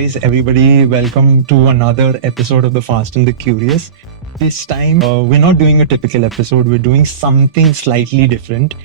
guys, everybody. Welcome to another episode of The Fast and the Curious. This time, we're not doing a typical episode, we're doing something slightly different.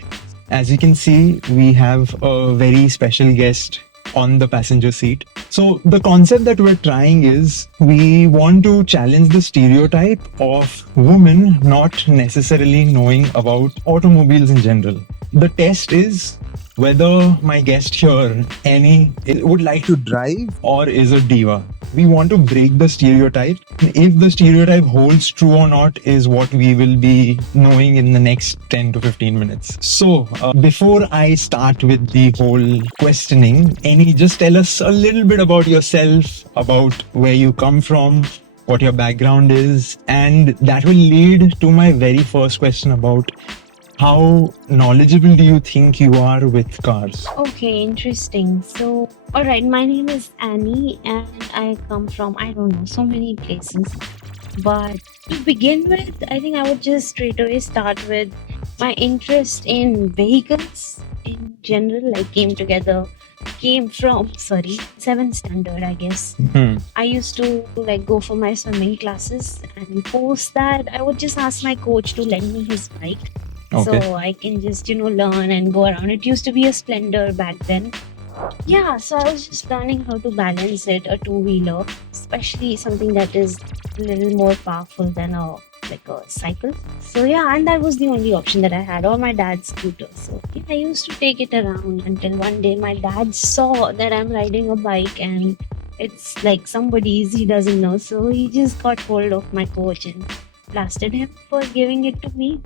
As you can see, we have a very special guest on the passenger seat. So, the concept that we're trying is we want to challenge the stereotype of women not necessarily knowing about automobiles in general. The test is whether my guest here, Annie, would like to drive or is a diva. We want to break the stereotype. If the stereotype holds true or not is what we will be knowing in the next 10 to 15 minutes. So, before I start with the whole questioning, Annie, just tell us a little bit about yourself, about where you come from, what your background is, and that will lead to my very first question about how knowledgeable do you think you are with cars? Okay, interesting. So, all right, my name is Annie and I come from, I don't know, so many places. But to begin with, I think I would just straight away start with my interest in vehicles in general. Came from, 7th standard, I guess. I used to go for my swimming classes, and post that, I would just ask my coach to lend me his bike. Okay. So I can just, learn and go around. It used to be a Splendor back then. Yeah, so I was just learning how to balance it, a two-wheeler, especially something that is a little more powerful than a cycle. So yeah, and that was the only option that I had, or my dad's scooter. So yeah, I used to take it around until one day my dad saw that I'm riding a bike and it's like somebody's he doesn't know. So he just got hold of my coach and blasted him for giving it to me.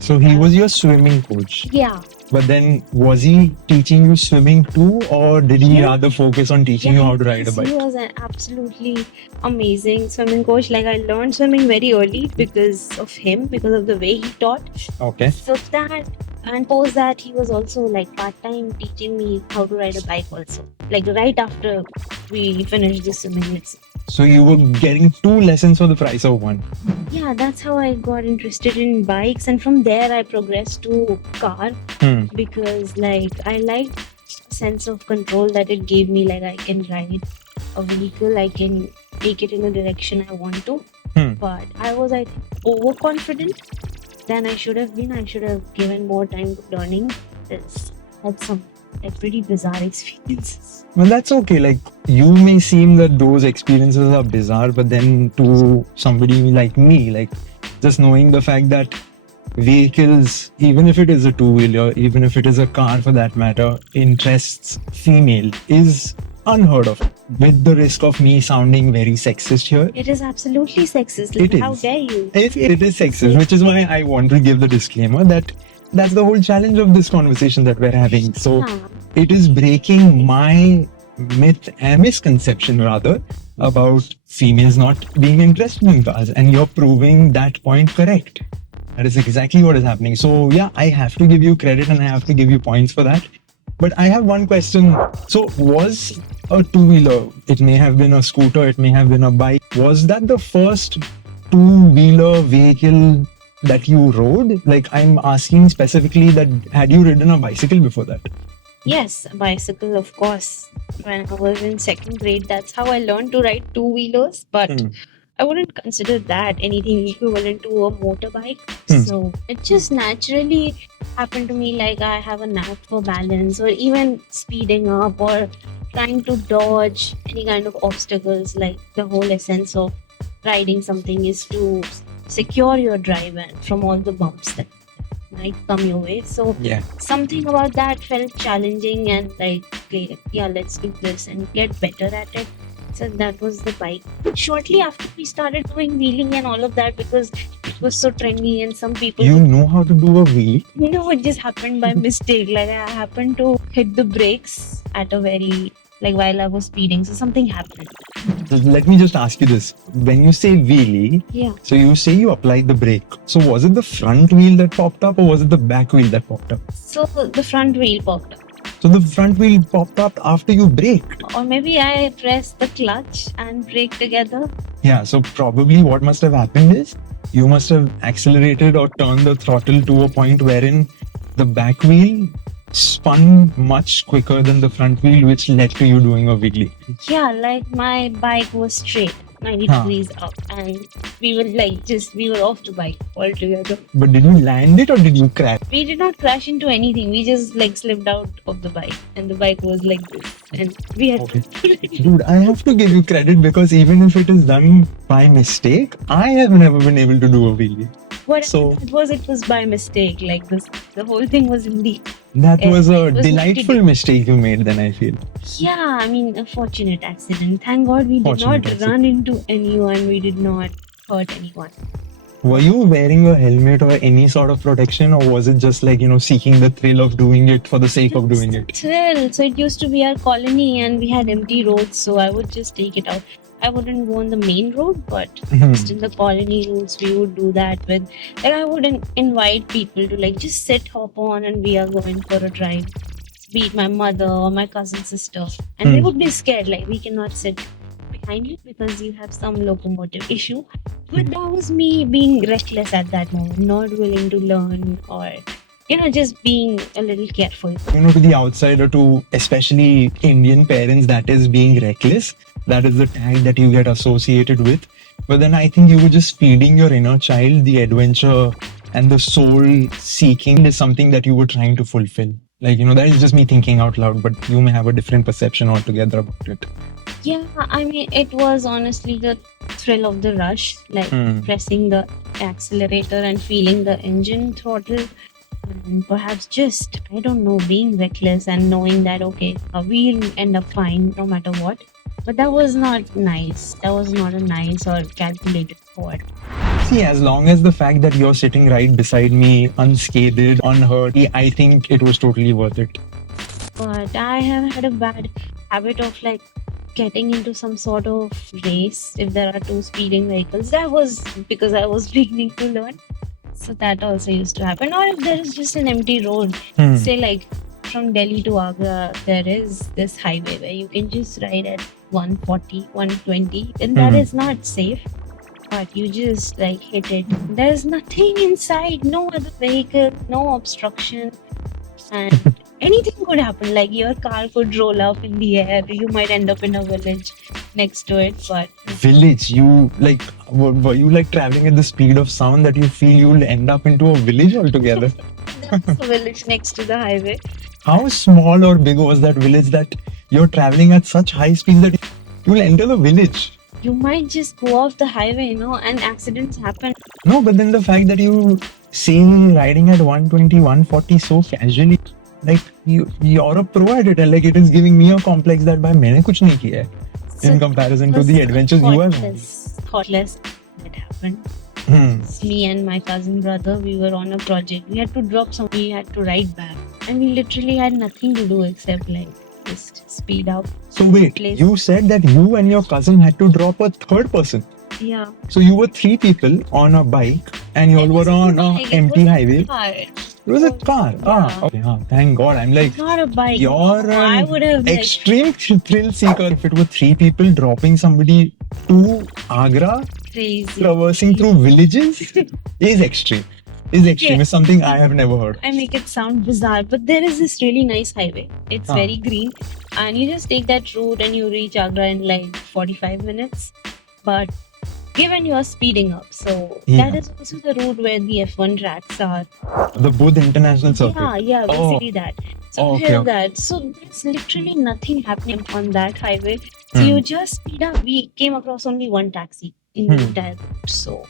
So he was your swimming coach. Yeah. But then was he teaching you swimming too, or did he rather focus on teaching you how to ride a bike? He was an absolutely amazing swimming coach. I learned swimming very early because of him, because of the way he taught. Okay. So that, and post that, he was also part-time teaching me how to ride a bike also. Right after we finished the swimming lesson. So you were getting 2 lessons for the price of 1. Yeah, that's how I got interested in bikes, and from there I progressed to car because I liked sense of control that it gave me. I can ride a vehicle, I can take it in the direction I want to. But I was, I think, overconfident than I should have been. I should have given more time to learning. It's had some pretty bizarre experiences. Well, that's okay. You may seem that those experiences are bizarre, but then to somebody like me, just knowing the fact that vehicles, even if it is a two-wheeler, even if it is a car for that matter, interests female is unheard of. With the risk of me sounding very sexist here. It is absolutely sexist. How dare you? It is sexist, which is why I want to give the disclaimer that that's the whole challenge of this conversation that we're having. So it is breaking my myth and misconception rather about females not being interested in cars, and you're proving that point correct. That is exactly what is happening. So yeah, I have to give you credit and I have to give you points for that. But I have one question. So was a two-wheeler, it may have been a scooter, it may have been a bike, was that the first two-wheeler vehicle that you rode? I'm asking specifically that had you ridden a bicycle before that? Yes, a bicycle, of course. When I was in 2nd grade, that's how I learned to ride two-wheelers. But I wouldn't consider that anything equivalent to a motorbike. So it just naturally happened to me. I have a knack for balance, or even speeding up, or trying to dodge any kind of obstacles. The whole essence of riding something is to secure your drive and from all the bumps that might come your way. So something about that felt challenging, and okay, yeah, let's do this and get better at it. So that was the bike. Shortly after we started doing wheeling and all of that, because it was so trendy and some people... You know how to do a wheel? No, it just happened by mistake. I happened to hit the brakes at a very... while I was speeding, so something happened. Let me just ask you this. When you say wheelie, so you say you applied the brake. So was it the front wheel that popped up, or was it the back wheel that popped up? So the front wheel popped up. So the front wheel popped up after you braked? Or maybe I pressed the clutch and brake together. Yeah, so probably what must have happened is you must have accelerated or turned the throttle to a point wherein the back wheel spun much quicker than the front wheel, which led to you doing a wheelie. Yeah, like my bike was straight, 90 Huh. degrees up, and we were we were off the bike altogether. But did you land it or did you crash? We did not crash into anything. We just like slipped out of the bike, and the bike was like this, and we had Okay. to. Dude, I have to give you credit because even if it is done by mistake, I have never been able to do a wheelie. What So- it was by mistake. Like this, the whole thing was in the. That Yeah, was a it was delightful mistake you made then, I feel. Yeah, I mean, a fortunate accident. Thank God we did Fortunate not accident. run into anyone. We did not hurt anyone. Were you wearing a helmet or any sort of protection, or was it just like, seeking the thrill of doing it for the sake of doing it? Thrill. So it used to be our colony, and we had empty roads. So I would just take it out. I wouldn't go on the main road, but Hmm. just in the colony routes, we would do that with. Like I would invite people to like just sit, hop on, and we are going for a drive. Be it my mother or my cousin sister, and they Hmm. would be scared. Like we cannot sit behind you because you have some locomotive issue. But that was me being reckless at that moment, not willing to learn or just being a little careful. To the outsider, to especially Indian parents, that is being reckless. That is the tag that you get associated with. But then I think you were just feeding your inner child the adventure and the soul seeking is something that you were trying to fulfill. Like, that is just me thinking out loud, but you may have a different perception altogether about it. Yeah, I mean, it was honestly the thrill of the rush, like Hmm. pressing the accelerator and feeling the engine throttle. And perhaps just, I don't know, being reckless and knowing that, okay, we'll end up fine no matter what. But that was not nice. That was not a nice or calculated thought. See, as long as the fact that you're sitting right beside me, unscathed, unhurt, I think it was totally worth it. But I have had a bad habit of like getting into some sort of race if there are two speeding vehicles. That was because I was beginning to learn. So that also used to happen. Or if there is just an empty road, Hmm. say like from Delhi to Agra, there is this highway where you can just ride at 140, 120, and that Mhm. is not safe. But you just like hit it. There's nothing inside, no other vehicle, no obstruction, and anything could happen. Like your car could roll up in the air. You might end up in a village next to it. But Village, were you like traveling at the speed of sound that you feel you'll end up into a village altogether? there's a village next to the highway. How small or big was that village that you're traveling at such high speed that you'll enter the village? You might just go off the highway, and accidents happen. No, but then the fact that you say riding at 120, 140 so casually, like you're a pro at it, and like it is giving me a complex that by मैंने कुछ नहीं किया है in comparison to the adventures you have. Thoughtless. That happened. Hmm. Me and my cousin brother, we were on a project. We had to drop some. We had to ride back, and we literally had nothing to do except like just speed up. So wait, Place. you said that you and your cousin had to drop a third person. Yeah. So you were three people on a bike and you all were on an empty highway. It was a car. Yeah. Okay. Thank God. I'm like, Not a bike. you're I an would have like, extreme thrill seeker. If it were three people dropping somebody to Agra, crazy. traversing through villages, is extreme. Is extreme. Yeah. Is something I have never heard. I make it sound bizarre, but there is this really nice highway. It's Huh. very green, and you just take that route and you reach Agra in like 45 minutes. But given you're speeding up, so Yeah. that is also the route where the F1 tracks are. The Budh International Circuit. Yeah, Oh. basically that. So Oh, you okay, have okay. that. So there's literally nothing happening on that highway. So Hmm. you just speed up. We came across only one taxi in the Hmm. entire route. So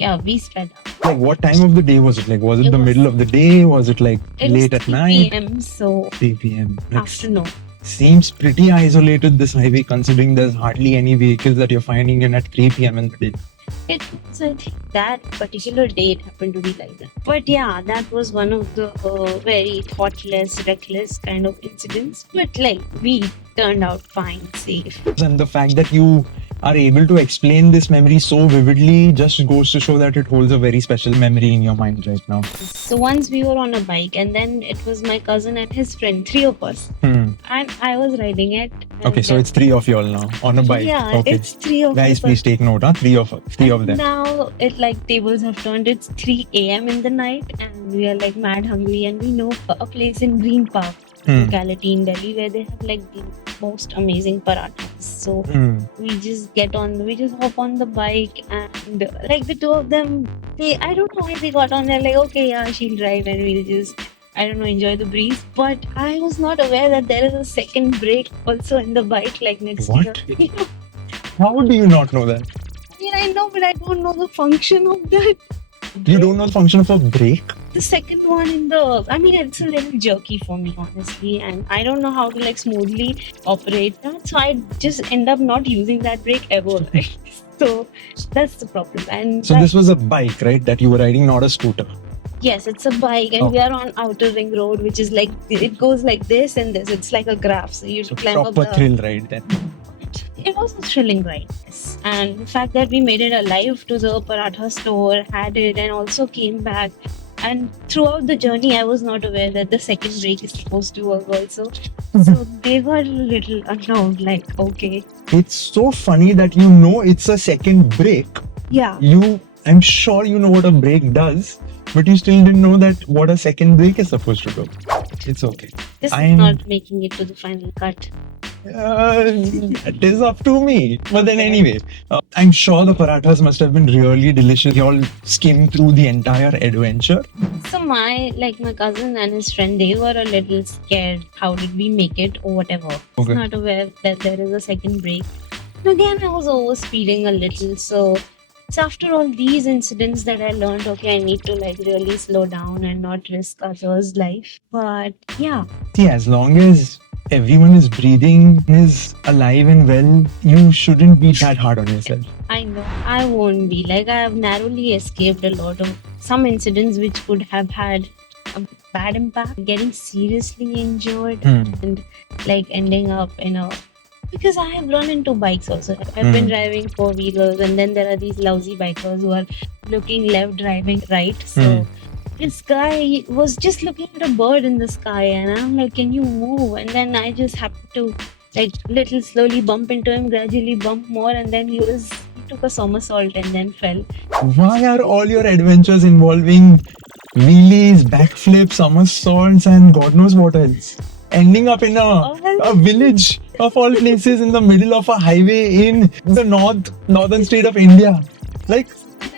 yeah, we sped up. Like, what time of the day was it? Like, was it It the was- middle of the day? Was it like It late was at 3 night? p.m. So 3 p.m. Like, afternoon. seems pretty isolated, this highway, considering there's hardly any vehicles that you're finding in at 3 p.m. in the day. It was, I think, that particular day it happened to be like that. But yeah, that was one of the very thoughtless, reckless kind of incidents. But like, we turned out fine, safe. And the fact that you are able to explain this memory so vividly just goes to show that it holds a very special memory in your mind right now. So once we were on a bike, and then it was my cousin and his friend, three of us, and I was riding it. Okay, so it's three of y'all now on a bike. Yeah, okay. it's three of Guys, us. please take note, huh? Three of them. Now it like tables have turned. It's 3 a.m. in the night, and we are like mad hungry, and we know a place in Green Park locality in Delhi where they have like the most amazing parathas. So we just hop on the bike, and like the two of them, I don't know why they got on there. Like, okay, yeah, she'll drive, and we'll just, I don't know, enjoy the breeze. But I was not aware that there is a second brake also in the bike, like next What? to the. How do you not know that? I mean, I know, but I don't know the function of that. You don't know the function of a brake? The second one in the, I mean, it's a little jerky for me, honestly, and I don't know how to like smoothly operate that. So I just end up not using that brake ever, right? So that's the problem. And So this was a bike, right? That you were riding, not a scooter. yes, it's a bike, and we are on Outer Ring Road, which is like, it goes like this and this. It's like a graph, so you So climb up proper the. thrill ride then. It was a thrilling ride, yes. And the fact that we made it alive to the paratha store, had it, and also came back. And throughout the journey, I was not aware that the second brake is supposed to work also. So they were a little unknown, like, okay. It's so funny that you know it's a second brake. Yeah. I'm sure you know what a brake does, but you still didn't know that what a second brake is supposed to do. It's okay. This is not making it to the final cut. It is up to me. But then anyway, I'm sure the parathas must have been really delicious. You all skimmed through the entire adventure. So my cousin and his friend, they were a little scared. How did we make it or whatever? Okay. Not aware that there is a second brake. And again, I was over speeding a little. So it's after all these incidents that I learned, okay, I need to like really slow down and not risk others' life. But yeah. See, as long as everyone is breathing, is alive and well, you shouldn't be that hard on yourself. I know. I won't be. Like, I have narrowly escaped a lot of some incidents which could have had a bad impact, getting seriously injured and like ending up in a. Because I have run into bikes also. I've been driving four-wheelers, and then there are these lousy bikers who are looking left, driving right. So this guy was just looking at a bird in the sky, and I'm like, can you move? And then I just happened to like little slowly bump into him, gradually bump more, and then he took a somersault and then fell. Why are all your adventures involving wheelies, backflips, somersaults, and God knows what else? Ending up in a village of all places in the middle of a highway in the northern state of India. Like,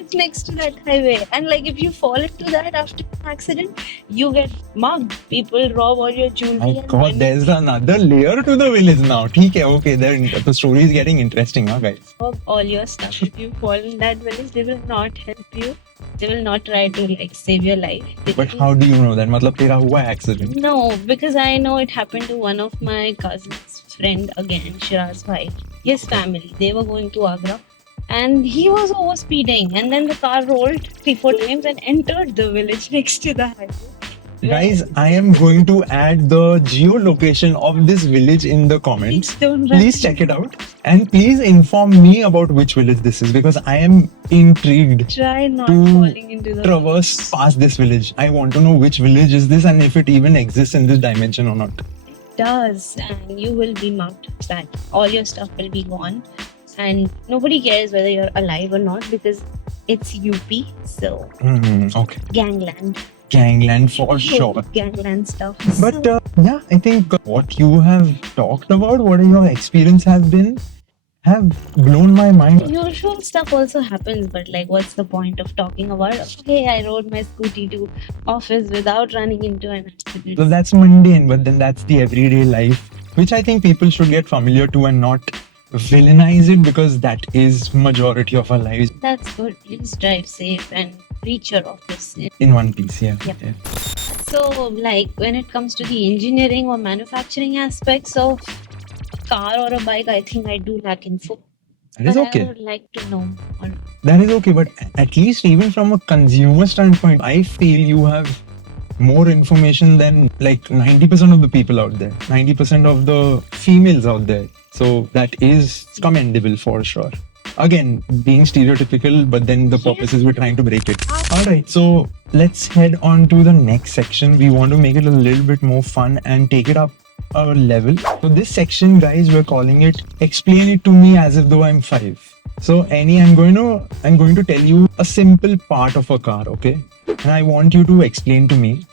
it's next to that highway, and like if you fall into that after an accident, you get mugged. People rob all your jewelry. my God, there's another layer to the village now. Okay, the story is getting interesting, huh, guys? Rob all your stuff. If you fall in that village, they will not help you. They will not try to like save your life. But how do you know that? Matlab, tera hua hai accident. No, because I know it happened to one of my cousin's friend again, Shiraz Bhai. His family. They were going to Agra. And he was over speeding, and then the car rolled 3-4 times and entered the village next to the highway. Guys, I am going to add the geolocation of this village in the comments. Please check it out, and please inform me about which village this is, because I am intrigued Try not to falling into the traverse past this village. I want to know which village is this and if it even exists in this dimension or not. It does, and you will be marked that all your stuff will be gone. And nobody cares whether you're alive or not, because it's UP, so Okay. Gangland for sure. Gangland stuff. But yeah, I think what you have talked about, what your experience has been, have blown my mind. Usual stuff also happens, but like, what's the point of talking about? Okay, I rode my scooty to office without running into an accident. So that's mundane, but then that's the everyday life, which I think people should get familiar to and not villainize it, because that is majority of our lives. That's good. Please drive safe and reach your office in one piece. Yeah. Yep. Yeah. So like, when it comes to the engineering or manufacturing aspects of a car or a bike, I think I do lack info. That is okay. I would like to know. That is okay, but at least even from a consumer standpoint, I feel you have more information than like 90% of the people out there, 90% of the females out there. So that is commendable for sure. Again, being stereotypical, but then the purpose is we're trying to break it. All right, so let's head on to the next section. We want to make it a little bit more fun and take it up a level. So this section, guys, we're calling it "Explain It to Me As If Though I'm 5." So Annie, I'm going to tell you a simple part of a car, okay? And I want you to explain to me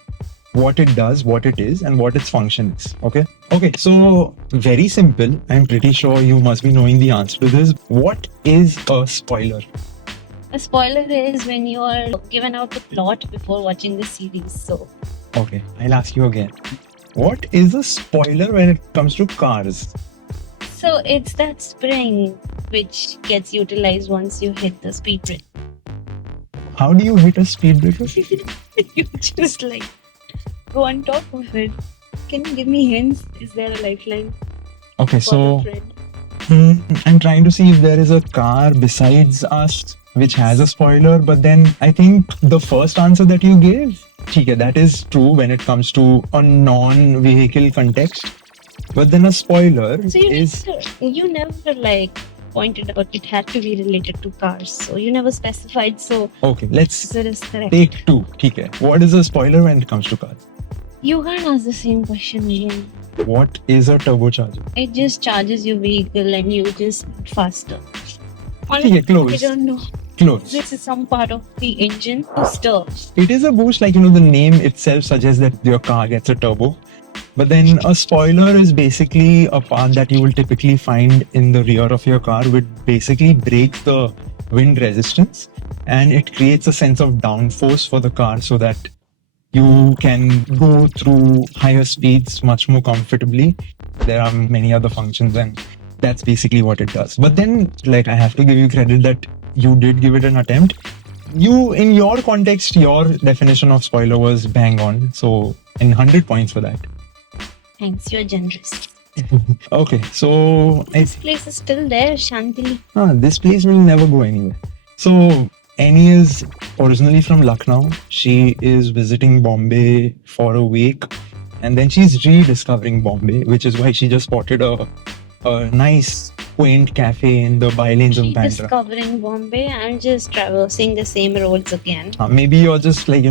what it does, what it is, and what its function is. Okay? Okay, so very simple. I'm pretty sure you must be knowing the answer to this. What is a spoiler? A spoiler is when you are given out the plot before watching the series. So, Okay, I'll ask you again. What is a spoiler when it comes to cars? so it's that spring which gets utilized once you hit the speed break. How do you hit a speed breaker? You just like go on top of it. Can you give me hints? Is there a lifeline Okay, for so the friend? I'm trying to see if there is a car besides us which has a spoiler, but then I think the first answer that you gave, okay, that is true when it comes to a non-vehicle context. But then a spoiler So is you never like pointed out it had to be related to cars. So you never specified. So okay. Let's answer is correct. take two. Okay, what is a spoiler when it comes to cars? You can't ask the same question again. What is a turbocharger? It just charges your vehicle and you just faster. Okay, Honestly, I close. don't know. Close. This is some part of the engine booster. It is a boost, like the name itself suggests that your car gets a turbo. But then a spoiler is basically a part that you will typically find in the rear of your car, which basically breaks the wind resistance and it creates a sense of downforce for the car so that you can go through higher speeds much more comfortably. There are many other functions, and that's basically what it does. But then, like, I have to give you credit that you did give it an attempt. You, in your context, your definition of spoiler was bang on. So, 100 points for that. Thanks, you're generous. Okay, so This place is still there, Shantili. this place will never go anywhere. So Annie is originally from Lucknow. She is visiting Bombay for a week, and then she's rediscovering Bombay, which is why she just spotted a nice, quaint cafe in the bylanes of Bandra. Discovering Bombay, I'm just traversing the same roads again. Maybe you're just like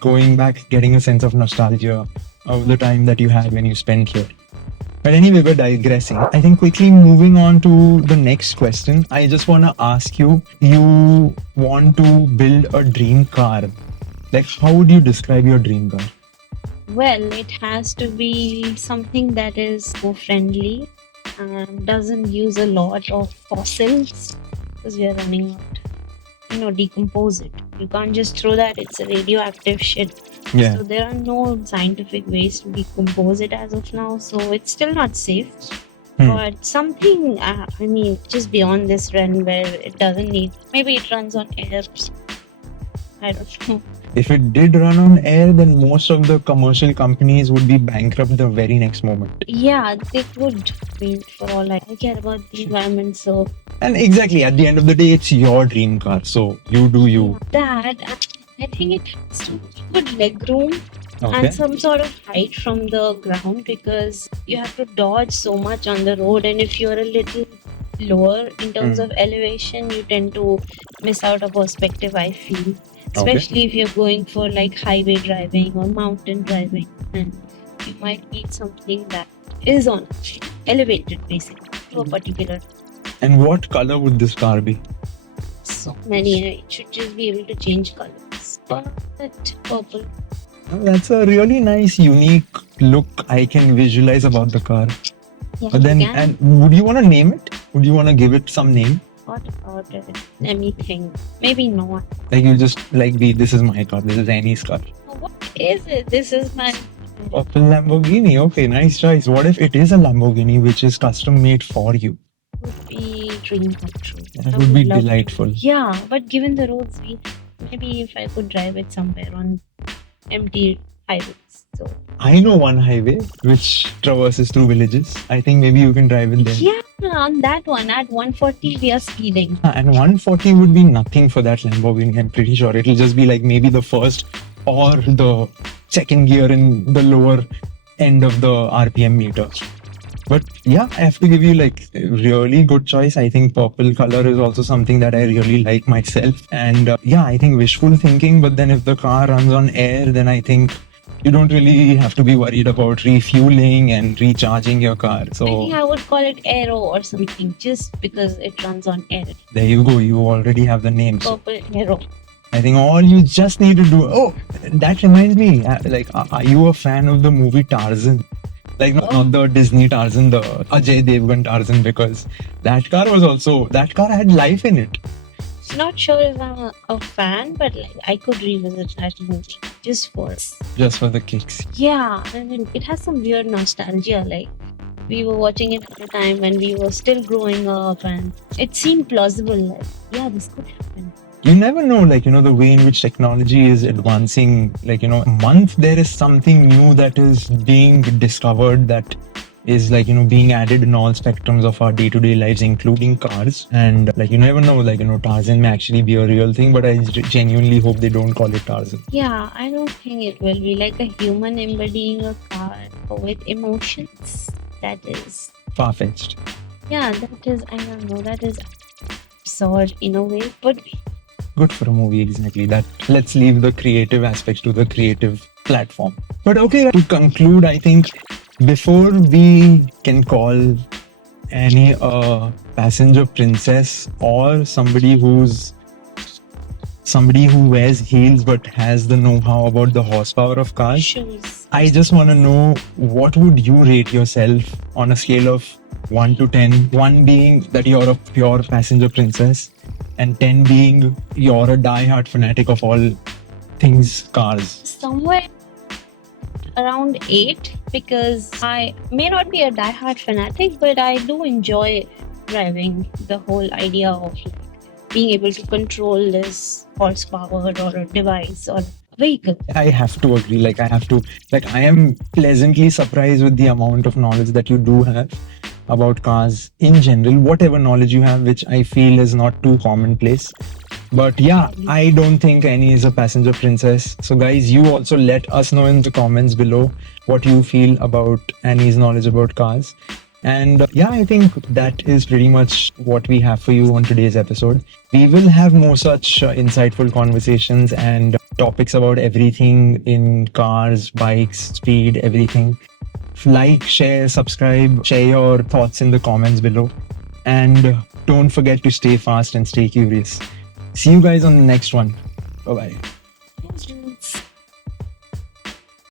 going back, getting a sense of nostalgia of the time that you had when you spent here. But anyway, we're digressing. I think quickly moving on to the next question, I just want to ask you, you want to build a dream car. Like, how would you describe your dream car? Well, it has to be something that is eco-friendly, doesn't use a lot of fossils because we are running out. Decompose it. You can't just throw that, it's a radioactive shit. Yeah. So there are no scientific ways to decompose it as of now, so it's still not safe. But something, just beyond this run where it doesn't need, maybe it runs on air. I don't know. If it did run on air, then most of the commercial companies would be bankrupt the very next moment. Yeah, they would be for all I care about the environment, so And exactly, at the end of the day, it's your dream car. So you do you. that I think it has to be good leg room Okay. and some sort of height from the ground because you have to dodge so much on the road, and if you're a little lower in terms of elevation, you tend to miss out a perspective, I feel. Especially if you're going for like highway driving or mountain driving, and you might need something that is on elevated basically to a particular. And what color would this car be? So many, it should just be able to change colors. But purple. That's a really nice, unique look I can visualize about the car. Yeah, But then, you can. and would you want to name it? Would you want to give it some name? What about it? Anything? Maybe not. Like you just like this is my car, this is Annie's car. What is it? This is my. Purple Lamborghini. Okay, nice choice. What if it is a Lamborghini which is custom made for you? Would be dream come true. That I would be love to. delightful. Yeah, but given the roads, maybe if I could drive it somewhere on empty highways. So I know one highway which traverses through villages. I think maybe you can drive it there. yeah, on that one at 140 we are speeding. And 140 would be nothing for that Lamborghini. I'm pretty sure it'll just be like maybe the first or the second gear in the lower end of the RPM meter. But yeah, I have to give you like a really good choice. I think purple color is also something that I really like myself. And yeah, I think wishful thinking. But then if the car runs on air, then I think you don't really have to be worried about refueling and recharging your car. I think So I would call it Aero or something just because it runs on air. there you go. You already have the name. So Purple Aero. I think all you just need to do. Oh, that reminds me. Like, are you a fan of the movie Tarzan? Like, not the Disney Tarzan, the Ajay Devgan Tarzan, because that car had life in it. Not sure if I'm a fan, but like I could revisit that movie just for. Just for the kicks. Yeah, I mean, it has some weird nostalgia. Like, we were watching it at the time when we were still growing up, and it seemed plausible. Like, yeah, this could happen. You never know, like, the way in which technology is advancing. Like, a month there is something new that is being discovered that is like, being added in all spectrums of our day-to-day lives, including cars. And like, you never know, like, Tarzan may actually be a real thing, but I genuinely hope they don't call it Tarzan. Yeah, I don't think it will be like a human embodying a car with emotions. That is. Far-fetched. Yeah, that is, I don't know, that is absurd in a way, but Good for a movie, exactly. That let's leave the creative aspects to the creative platform. But okay, to conclude, I think before we can call any passenger princess or somebody who wears heels but has the know-how about the horsepower of cars, shoes. I just want to know, what would you rate yourself on a scale of 1 to 10? 1 being that you're a pure passenger princess, and 10 being you're a die-hard fanatic of all things cars. Somewhere around 8, because I may not be a die-hard fanatic, but I do enjoy driving. The whole idea of like being able to control this horsepower or a device or vehicle. I have to agree. I am pleasantly surprised with the amount of knowledge that you do have about cars in general, whatever knowledge you have, which I feel is not too commonplace. But yeah, I don't think Annie is a passenger princess. So guys, you also let us know in the comments below what you feel about Annie's knowledge about cars. And yeah, I think that is pretty much what we have for you on today's episode. We will have more such insightful conversations and topics about everything in cars, bikes, speed, everything. Like, share, subscribe, share your thoughts in the comments below. And don't forget to stay fast and stay curious. See you guys on the next one. Bye-bye.